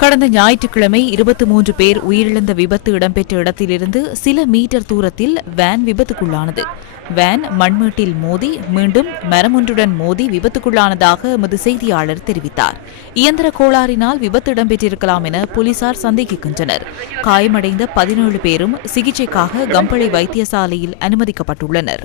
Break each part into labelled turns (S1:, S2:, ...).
S1: கடந்த ஞாயிற்றுக்கிழமை இருபத்தி மூன்று பேர் உயிரிழந்த விபத்து இடம்பெற்ற இடத்திலிருந்து சில மீட்டர் தூரத்தில் வேன் விபத்துக்குள்ளானது. வேன் மண்மேட்டில் மோதி மீண்டும் மரமொன்றுடன் மோதி விபத்துக்குள்ளானதாக எமது செய்தியாளர் தெரிவித்தார். இயந்திர கோளாறினால் விபத்து இடம்பெற்றிருக்கலாம் என போலீசார் சந்தேகிக்கின்றனர். காயமடைந்த பதினேழு பேரும் சிகிச்சைக்காக கம்பளை வைத்தியசாலையில் அனுமதிக்கப்பட்டுள்ளனர்.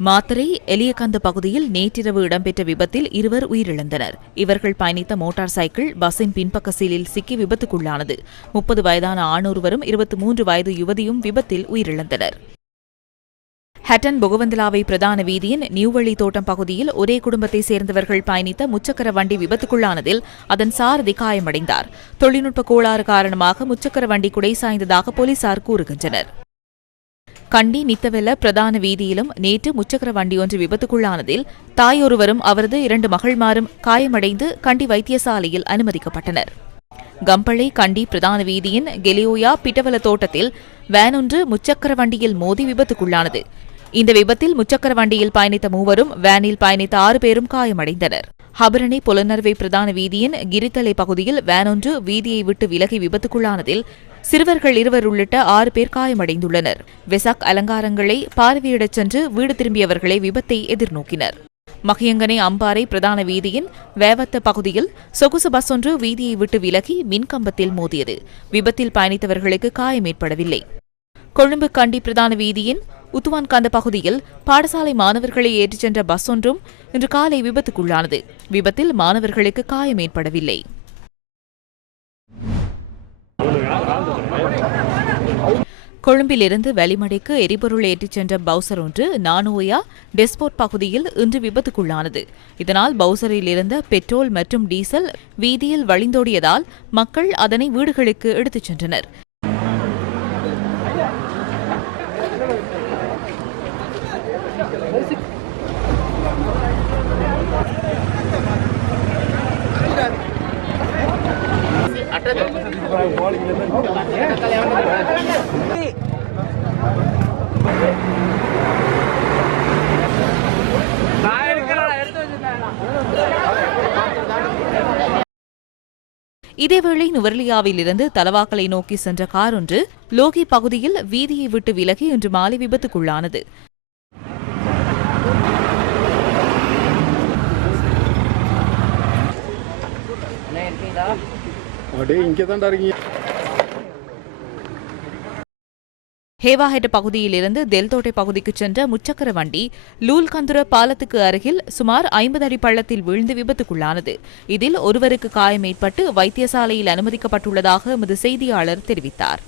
S1: மாத்தரை எலியகந்த பகுதியில் நேற்றிரவு இடம்பெற்ற விபத்தில் இருவர் உயிரிழந்தனர். இவர்கள் பயணித்த மோட்டார் சைக்கிள் பஸ்ஸின் பின்பக்க சீலில் சிக்கி விபத்துக்குள்ளானது. முப்பது வயதான ஆணொருவரும் இருபத்தி மூன்று வயது யுவதியும் விபத்தில் உயிரிழந்தனர். ஹட்டன் பொகவந்தலாவை பிரதான வீதியின் நியூவழி தோட்டம் பகுதியில் ஒரே குடும்பத்தைச் சேர்ந்தவர்கள் பயணித்த முச்சக்கர வண்டி விபத்துக்குள்ளானதில் அதன் சாரதி காயமடைந்தார். தொழில்நுட்ப கோளாறு காரணமாக முச்சக்கர வண்டி குடை சாய்ந்ததாக போலீசார் கூறுகின்றனர். கண்டி நித்தவெல்ல பிரதான வீதியிலும் நேற்று முச்சக்கர வண்டி ஒன்று விபத்துக்குள்ளானதில் தாயொருவரும் அவரது இரண்டு மகள்மாரும் காயமடைந்து கண்டி வைத்தியசாலையில் அனுமதிக்கப்பட்டனர். கம்பளை கண்டி பிரதான வீதியின் கெலியோயா பிட்டவல தோட்டத்தில் வேன் ஒன்று முச்சக்கர வண்டியில் மோதி விபத்துக்குள்ளானது. இந்த விபத்தில் முச்சக்கர வண்டியில் பயணித்த மூவரும் வேனில் பயணித்த ஆறு பேரும் காயமடைந்தனர். ஹபரணி புலனர்வை பிரதான வீதியின் கிரித்தலை பகுதியில் வேனொன்று வீதியை விட்டு விலகி விபத்துக்குள்ளானதில் சிறுவர்கள் இருவர் உள்ளிட்ட ஆறு பேர் காயமடைந்துள்ளனர். வெசாக் அலங்காரங்களை பார்வையிடச் சென்று வீடு திரும்பியவர்களை விபத்தை எதிர்நோக்கினர். மகியங்கனை அம்பாறை பிரதான வீதியின் வேவத்த பகுதியில் சொகுசு பஸ் ஒன்று வீதியை விட்டு விலகி மின்கம்பத்தில் மோதியது. விபத்தில் பயணித்தவர்களுக்கு காயம் ஏற்படவில்லை. கொழும்பு கண்டி பிரதான வீதியின் உத்துவான்காந்த பகுதியில் பாடசாலை மாணவர்களை ஏற்றிச் சென்ற பஸ் ஒன்றும் இன்று காலை விபத்துக்குள்ளானது. விபத்தில் மாணவர்களுக்கு காயம் ஏற்படவில்லை. கொழும்பிலிருந்து வெளிமடைக்கு எரிபொருள் ஏற்றிச் சென்ற பவுசர் ஒன்று நானோயா டெஸ்போர்ட் பகுதியில் இன்று விபத்துக்குள்ளானது. இதனால் பவுசரில் இருந்த பெட்ரோல் மற்றும் டீசல் வீதியில் வழிந்தோடியதால் மக்கள் அதனை வீடுகளுக்கு எடுத்துச் சென்றனர். இதேவேளை நுவர்லியாவிலிருந்து தலவாக்களை தலவாக்கலை நோக்கி சென்ற கார் ஒன்று லோகி பகுதியில் வீதியை விட்டு விலகி இன்று மாலை விபத்துக்குள்ளானது.
S2: அப்படியே இங்கே தான்டா இருக்கீங்க.
S1: ஹேவாஹெட் பகுதியிலிருந்து தெல்தோட்டை பகுதிக்கு சென்ற முச்சக்கர வண்டி லூல்கந்துர பாலத்துக்கு அருகில் சுமார் ஐம்பது அடி பள்ளத்தில் வீழ்ந்து விபத்துக்குள்ளானது. இதில் ஒருவருக்கு காயம் ஏற்பட்டு வைத்தியசாலையில் அனுமதிக்கப்பட்டுள்ளதாக எமது செய்தியாளர் தெரிவித்தார்.